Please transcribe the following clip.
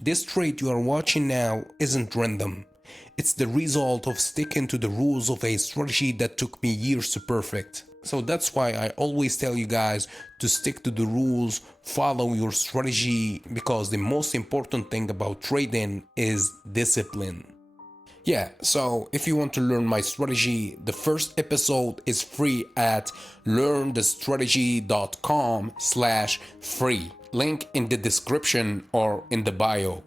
This trade you are watching now isn't random. It's the result of sticking to the rules of a strategy that took me years to perfect. So that's why I always tell you guys to stick to the rules, follow your strategy, because the most important thing about trading is discipline. Yeah, so if you want to learn my strategy, the first episode is free at learnthestrategy.com/free. Link in the description or in the bio.